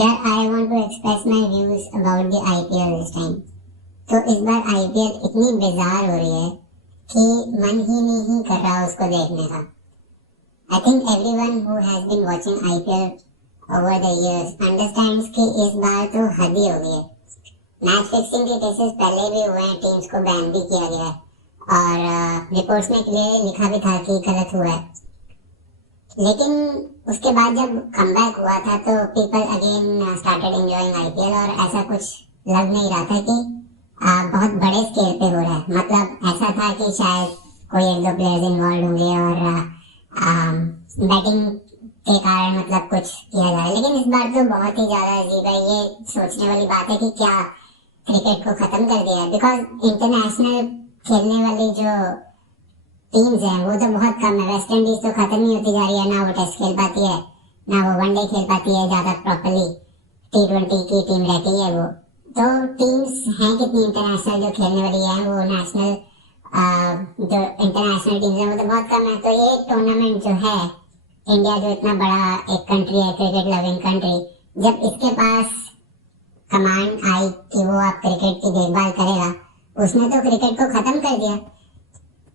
यार I want to express my views about the IPL this time. तो इस बार IPL इतनी बेजार हो रही है कि मन ही नहीं कर रहा उसको देखने का। I think everyone who has been watching IPL over the years understands कि इस बार तो हद ही हो गई है। मैच फिक्सिंग के केसेस पहले भी हुए हैं, टीम्स को बैन भी किया गया है और रिपोर्ट्स में क्लियर लिखा भी था कि गलत हुआ है। लेकिन उसके बाद जब कमबैक हुआ था तो people again started enjoying IPL और ऐसा कुछ लग नहीं रहा था कि बहुत बड़े स्केल पे हो रहा है। मतलब ऐसा था कि शायद कोई एक दो प्लेयर्स इन्वॉल्व होंगे और बैटिंग के कारण मतलब कुछ किया जाए। लेकिन इस बार तो बहुत ही ज्यादा अजीब है। ये सोचने वाली बात है कि क्या क्रिकेट को खत्म कर दिया है, बिकॉज इंटरनेशनल खेलने वाली जो टीम्स हैं वो तो बहुत कम है। वेस्ट इंडीज तो खत्म ही होती जा रही है, ना वो टेस्ट खेल पाती है ना वो वनडे खेल पाती है ज्यादा प्रॉपर्ली। T20 की टीम रहती है वो। तो टीम्स हैं कितनी इंटरनेशनल जो खेलने वाली है, वो नेशनल जो इंटरनेशनल टीम्स है वो तो बहुत कम है। तो ये टूर्नामेंट जो है, इंडिया जो इतना बड़ा एक कंट्री है, क्रिकेट लविंग कंट्री, जब इसके पास कमांड आई कि वो आप क्रिकेट की देखभाल करेगा, उसने तो क्रिकेट को खत्म कर दिया।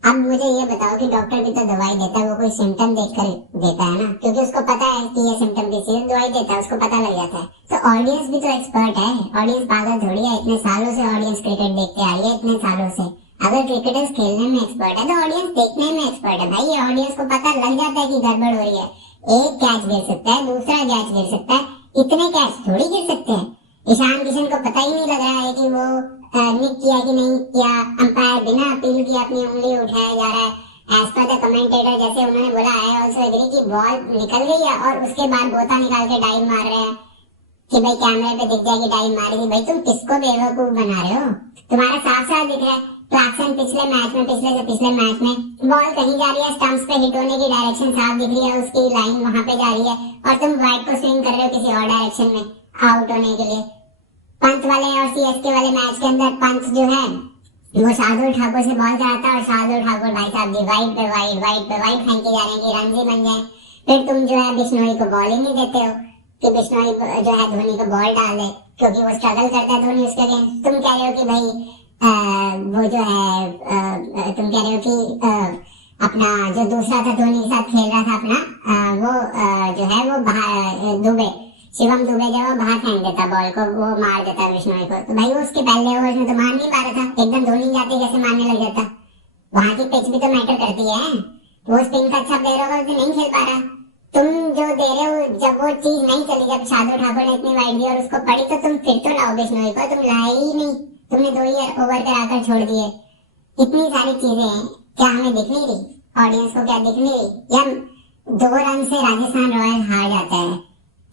अब मुझे ये बताओ कि डॉक्टर भी तो दवाई देता है, वो कोई सिम्टम देखकर देता है ना, क्योंकि उसको पता है कि ये सिम्टम किसी है, दवाई देता है, उसको पता लग जाता है। तो ऑडियंस भी तो एक्सपर्ट है, ऑडियंस पागल थोड़ी है। इतने सालों से ऑडियंस क्रिकेट देखते आ रही है, इतने सालों से। अगर क्रिकेटर्स खेलने में एक्सपर्ट है तो ऑडियंस देखने में एक्सपर्ट है भाई। ये ऑडियंस को पता लग जाता है कि गड़बड़ हो रही है। एक कैच गिर सकता है, दूसरा कैच गिर सकता है, इतने कैच थोड़ी गिर सकते हैं। ईशान किशन को पता ही नहीं लग रहा है कि वो निक किया कि नहीं किया। अंपायर बिना अपील किए अपनी उंगली उठाया जा रहा है। एज पर द कमेंटेटर, जैसे उन्होंने बोला है ऑल्सो एग्री कि बॉल निकल गई है और उसके बाद बोता निकाल के डाइव मार रहे हैं कि भाई कैमरे पे दिख जाएगी डाइव मारी थी। भाई तुम किसको बेवकूफ बना रहे हो? तुम्हारा साफ साफ दिख रहा है। क्लैक्सन पिछले पिछले मैच में बॉल कहीं जा रही है, स्टंप्स पे हिट होने की डायरेक्शन साफ दिख रही है, उसकी लाइन वहां पे जा रही है और तुम वाइड को स्विंग कर रहे हो किसी और डायरेक्शन में आउट होने के लिए। पंत वाले और सीएसके वाले मैच के अंदर पंत जो है वो शार्दुल ठाकुर से बॉल कराता है और शार्दुल ठाकुर भाई साहब जी वाइड पे वाइड फेंके जा रहे हैं कि रन ही बन जाए। फिर तुम जो है बिश्नोई को बॉल ही नहीं देते हो कि बिश्नोई जो है धोनी को बॉल डाल दे, क्योंकि वो स्ट्रगल करता है धोनी उसके अगेंस्ट। तुम कह रहे हो कि भाई वो जो है तुम कह रहे हो कि अपना जो दूसरा था धोनी के साथ खेल रहा था अपना वो जो है वो दुबे, शिवम दुबे जो है बाहर फेंक देता बॉल को, वो मार देता बिश्नोई को। तो भाई वो उसके पहले ओवर में तो मार नहीं पा रहा था, एकदम धोनी जाते जैसे मारने लग जाता। वहां की पिच भी तो मैटर करती है। वो स्पिन का अच्छा प्लेयर होगा तो नहीं खेल पा रहा। तुम जो दे रहे हो, जब वो चीज नहीं चली, जब शार्दुल ठाकुर ने इतनी वाइड दी और उसको पड़ी, तो तुम फिर तो लाओ बिश्नोई को। तुम लाए ही नहीं, तुमने 2 ही ओवर कराकर छोड़ दिए। इतनी सारी चीजें क्या हमें दिख नहीं रही? ऑडियंस को क्या दिख नहीं रही? या 2 रन से राजस्थान रॉयल हार जाता है,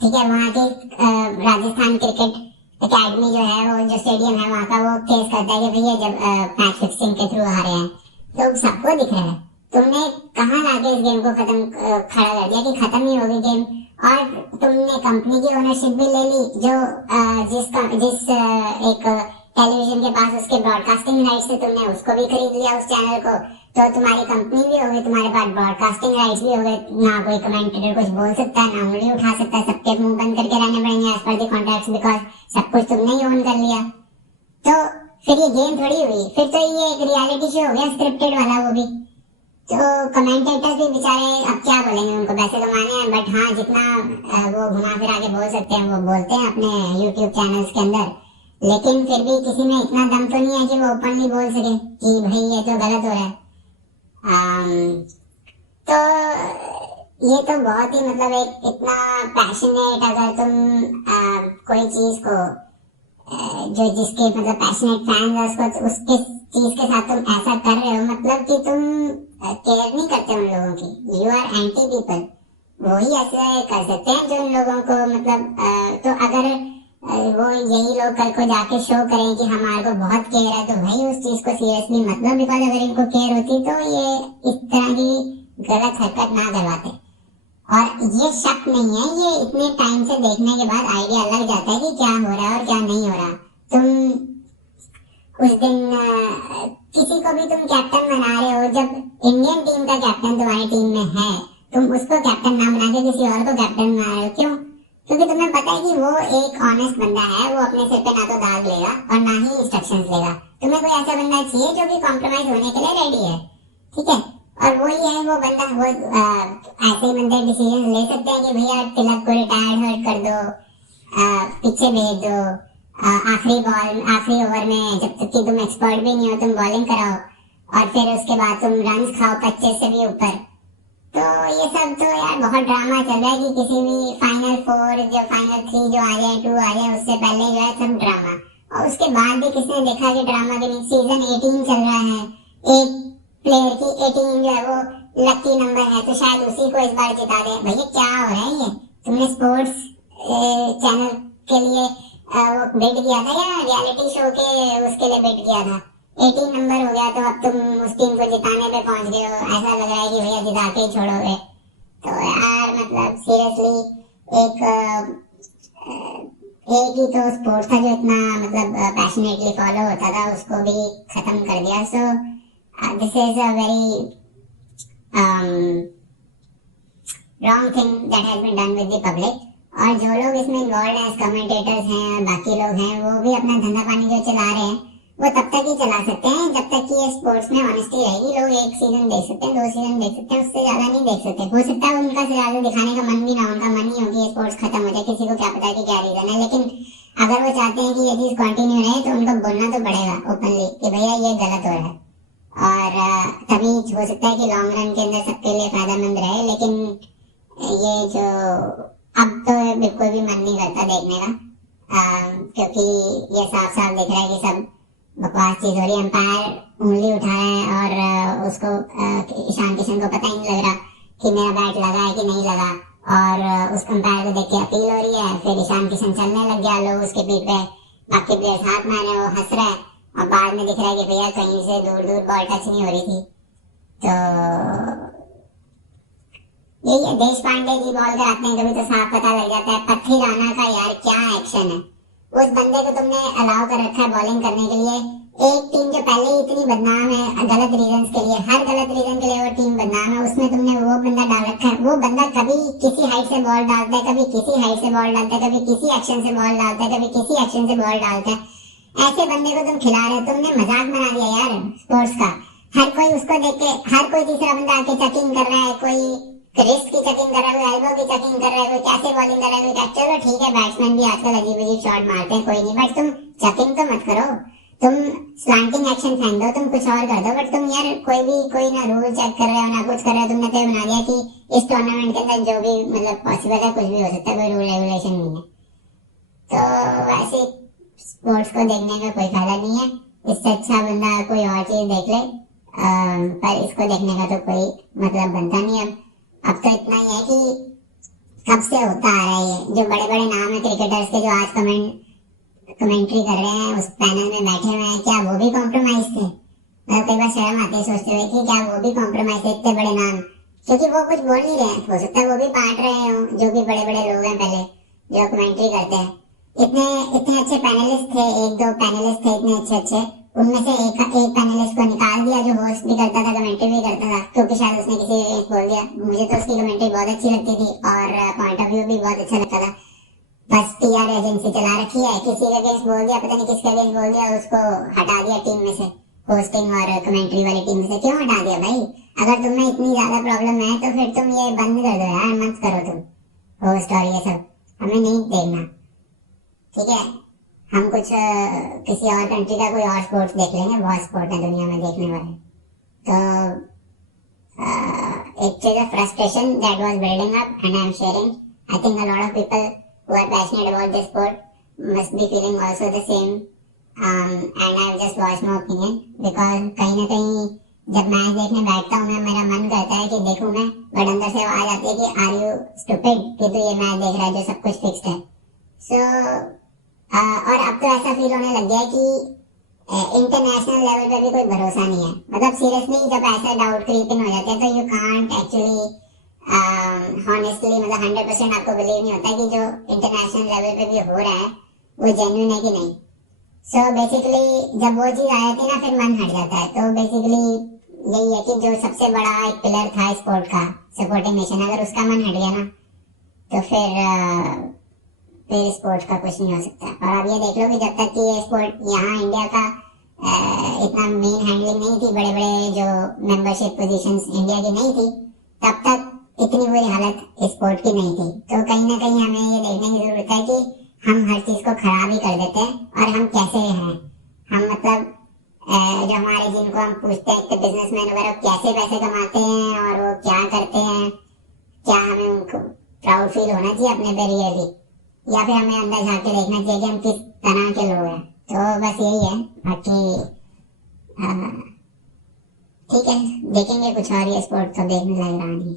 ठीक है, वहाँ के राजस्थान क्रिकेट एकेडमी जो है, वो जो स्टेडियम है वहाँ का, वो केस करता है कि भैया जब मैच फिक्सिंग के थ्रू हारे हैं। तो सबको दिख रहा है। तुमने कहाँ लाके इस गेम को खड़ा कर दिया कि खत्म ही होगी गेम। और तुमने कंपनी की ओनरशिप भी ले ली, जो जिस एक टेलीविजन के पास उसके ब्रॉडकास्टिंग राइट्स से तुमने उसको भी खरीद लिया, उस चैनल को। तो तुम्हारी कंपनी भी हो गई, तुम्हारे पास ब्रॉडकास्टिंग राइट्स भी हो गए। ना कोई कमेंटेटर कुछ बोल सकता है, ना उंगली उठा सकता है, सबके मुंह बंद करके रहने पड़ेंगे as per the contracts, because सब कुछ तुमने ही ओन कर लिया। तो फिर ये गेम थोड़ी हुई, फिर तो ये एक रियलिटी शो हो गया, स्क्रिप्टेड वाला वो भी। तो कमेंटेटर्स भी बेचारे अब क्या बोलेंगे, उनको पैसे कमाने हैं, बट हाँ जितना वो घुमा फिरा के बोल सकते हैं वो बोलते हैं अपने यूट्यूब चैनल्स के अंदर। लेकिन फिर भी किसी में इतना दम तो नहीं है कि वो ओपनली बोल सके कि भाई ये तो गलत हो रहा है। तो ये तो बहुत ही मतलब एक इतना पैशनेट, अगर तुम कोई चीज को जो जिसके मतलब पैशनेट फैंस है उसको उसके चीज के साथ तुम ऐसा कर रहे हो, मतलब कि तुम केयर नहीं करते उन लोगों की। You are anti people. वही ऐसे कर सकते हैं जो उन लोगों को मतलब तो अगर वो यही लोग कल को जाके शो करें कि हमारे को बहुत केयर है, तो भाई उस चीज को सीरियसली मतलब, बिकॉज अगर इनको केयर होती तो ये इस तरह की गलत हरकत ना करवाते। और ये शक नहीं है, ये इतने टाइम से देखने के बाद आइडिया लग जाता है कि क्या हो रहा है और क्या नहीं हो रहा। तुम उस दिन किसी को भी तुम कैप्टन बना रहे हो, जब इंडियन टीम का कैप्टन तुम्हारी टीम में है, तुम उसको कैप्टन ना बना के किसी और को कैप्टन बना रहे हो। क्यों? क्योंकि तुम्हें पता है कि वो एक ऑनेस्ट बंदा है, वो अपने सिर पे ना तो दाग लेगा और ना ही इंस्ट्रक्शंस लेगा। तुम्हें कोई ऐसा बंदा चाहिए जो कि कॉम्प्रोमाइज होने के लिए रेडी है, ठीक है। और वही है वो बंदा, वो ऐसे ही बंदे डिसीजन ले सकते हैं कि भैया तिलक को रिटायर्ड हर्ट कर दो, पीछे भेज दो, आखिरी ओवर में जब तक कि तुम एक्सपर्ट भी नहीं हो तुम बॉलिंग कराओ और फिर उसके बाद तुम रन खाओ 25 से भी ऊपर। तो ये सब तो यार बहुत ड्रामा चल रहा है कि किसी भी फाइनल 4 जो फाइनल 3 जो आ जाए 2 आ जाए उससे पहले जो है सब ड्रामा। और उसके बाद भी किसने देखा कि ड्रामा के नहीं। सीजन 18 चल रहा है, एक प्लेयर की 18 जो है वो लकी नंबर है, तो शायद उसी को इस बार जिता दे। भैया क्या हो रहा है ये, तुमने स्पोर्ट्स चैनल के लिए वो बिड किया था या रियलिटी शो के उसके लिए बिड किया था? 18 नंबर हो गया तो अब तुम उस टीम को जिताने पे पहुंच गए हो, ऐसा लग रहा है कि भैया जिता के ही छोड़ोगे। तो यार मतलब सीरियसली एक ही तो स्पोर्ट था जो इतना मतलब पैशनेटली फॉलो होता था, उसको भी खत्म कर दिया। So this is a very wrong thing that has been done with the public. और जो लोग इसमें इन्वॉल्व हैं, कमेंटेटर्स हैं, बाकी लोग हैं, वो भी अपना धंधा पानी जो चला रहे हैं वो तब तक ही चला सकते हैं जब तक कि ये स्पोर्ट्स में ऑनेस्टी रहेगी। लोग एक सीजन देख सकते हैं, 2 सीजन देख सकते हैं, उससे ज्यादा नहीं देख सकते। हो सकता है उनका ज्यादा दिखाने का मन भी ना, उनका मन ही हो कि ये स्पोर्ट्स खत्म हो जाए, किसी को क्या पता कि क्या रीजन है। लेकिन अगर वो चाहते हैं कि ये चीज कंटिन्यू रहे तो उनको बोलना तो पड़ेगा ओपनली कि भैया ये गलत हो रहा है। और तभी हो सकता है कि लॉन्ग रन के अंदर सबके लिए फायदेमंद रहे। लेकिन ये जो अब तो बिल्कुल भी मन नहीं करता देखने का, क्योंकि ये साफ साफ दिख रहा है कि सब बकवास चीज हो रही है। अंपायर उंगली उठा है और उसको ईशान किशन को पता ही नहीं लग रहा कि मेरा बैट लगा है कि नहीं लगा, और उस अंपायर को देख के अपील हो रही है। फिर ईशान किशन चलने लग गया, लोग उसके पीठ पे, बाकी प्लेयर्स हाथ मारे, वो हंस रहा है और बाद में दिख रहा है कि भैया कहीं से दूर दूर बॉल टच नहीं हो रही थी। तो यही है, देश पांडे जी बॉल कराते हैं कभी तो साफ पता लग जाता है। पत्थी राणा का यार क्या एक्शन है, उस बंदे को तुमने अलाउ कर रखा है बॉलिंग करने के लिए। एक टीम जो पहले ही इतनी बदनाम है गलत रीजन के लिए, हर गलत रीजन के लिए वो टीम बदनाम है, उसमें तुमने वो बंदा डाल रखा है। वो बंदा कभी किसी हाइट से बॉल डालता है, कभी किसी हाइट से बॉल डालता है, कभी किसी एक्शन से बॉल डालता है, कभी किसी एक्शन से बॉल डालता है। ऐसे बंदे को तुम खिला रहे हो, तुमने मजाक बना दिया यार स्पोर्ट्स का। हर कोई उसको देख के, हर कोई तीसरा बंदा आके चेकिंग कर रहा है, कोई रिस्ट की चेकिंग कर रहा है, कोई एल्बो की चेकिंग कर रहा है, कोई कैसे बॉलिंग कर रहा है, कोई चलो ठीक है बैट्समैन भी आजकल अजीब अजीब शॉट मारते हैं, कोई नहीं, बट तुम चेकिंग तो मत करो। तुम स्लैंटिंग एक्शन फेंक दो, तुम कुछ और कर दो, बट तुम यार कोई ना रूल चेक कर रहे हो ना कुछ कर रहे हो। तुमने तो बना दिया कि इस टूर्नामेंट के अंदर जो भी मतलब पॉसिबल है कुछ भी हो सकता है, कोई रूल रेगुलेशन नहीं है। तो वैसे स्पोर्ट्स को देखने का कोई फायदा नहीं है, इससे अच्छा बंदा कोई और चीज देख ले। पर इसको देखने का तो कोई मतलब बनता नहीं। अब तो इतना ही है कि कब से होता आ रहा है ये, जो बड़े बड़े नाम है क्रिकेटर्स के जो आज कमेंट्री कर रहे हैं उस पैनल में बैठे हुए हैं, क्या वो भी कॉम्प्रोमाइज थे? मतलब कई बार शर्म आती है सोचते हुए कि क्या वो भी कॉम्प्रोमाइज थे, इतने बड़े नाम, क्योंकि वो कुछ बोल नहीं रहे हैं। हो सकता है वो भी बांट रहे हो, जो भी बड़े बड़े लोग हैं पहले जो कमेंट्री करते हैं। इतने इतने अच्छे पैनलिस्ट थे, 1-2 पैनलिस्ट थे इतने अच्छे अच्छे, उनमें से एक पैनलिस्ट को निकाल दिया जो होस्ट भी करता था, कमेंट्री भी करता था, क्योंकि शायद उसने किसी एक बोल दिया। मुझे तो उसकी कमेंट्री बहुत अच्छी लगती थी और पॉइंट ऑफ व्यू भी बहुत अच्छा लगता था। बस पीआर एजेंसी चला रखी है, किसी के अगेंस्ट बोल दिया, पता नहीं किसके अगेंस्ट बोल दिया, उसको हटा दिया टीम में से, होस्टिंग और कमेंट्री वाली टीम से। क्यों हटा दिया भाई? अगर तुम्हें इतनी ज्यादा प्रॉब्लम है तो फिर तुम ये बंद कर दो यार, मत करो तुम होस्ट और ये सब, हमें नहीं देखना, ठीक है। हम कुछ किसी और कंट्री का कोई और स्पोर्ट्स देख लेंगे, बहुत स्पोर्ट है दुनिया में देखने वाले। तो एक चीज है frustration that was building up and I am sharing. I think a lot of people who are passionate about this sport must be feeling also the same, and I have just voiced my opinion because कहीं ना कहीं जब match देखने बैठता हूँ मैं, मेरा मन करता है कि देखूं मैं, बट अंदर से आवाज आती है कि आर यू स्टूपिड कि तू ये मैच देख रहा है जो सब कुछ फिक्स्ड है। सो और अब तो ऐसा फील होने लग गया है कि इंटरनेशनल लेवल पे भी कोई भरोसा नहीं है। मतलब सीरियसली जब ऐसा डाउट क्रीपिंग हो जाता है तो यू कांट एक्चुअली हॉनेस्टली मतलब 100% आपको बिलीव नहीं होता कि जो इंटरनेशनल लेवल पे भी हो रहा है वो जेन्युइन है कि नहीं। सो बेसिकली जब वो चीज आ जाती है ना फिर मन हट जाता है। तो बेसिकली यही है कि जो सबसे बड़ा एक पिलर था स्पोर्ट का, सपोर्टिंग नेशन, अगर उसका मन हट गया ना तो फिर फिर स्पोर्ट्स का कुछ नहीं हो सकता। और अब ये देख लो कि जब तक कि ये स्पोर्ट यहाँ इंडिया का इतना मेन हैंडलिंग नहीं थी, बड़े बड़े जो मेंबरशिप पोजीशंस इंडिया की नहीं थी, तब तक इतनी बुरी हालत स्पोर्ट की नहीं थी। तो कहीं ना कहीं हमें ये देखने की जरूरत है कि हम हर चीज को खराब ही कर देते हैं और हम कैसे हैं। हम मतलब जो हमारे जिनको हम पूछते हैं कि बिजनेसमैन वगैरह कैसे पैसे कमाते हैं और वो क्या करते हैं, क्या हमें उनको प्राउड फील होना चाहिए अपने पे रियली, या फिर हमें अंदर झांक के देखना चाहिए कि हम किस तरह के लोग हैं। तो बस यही है। बाकी ठीक है, देखेंगे कुछ और। ये स्पोर्ट तो देखने लग रहा नहीं।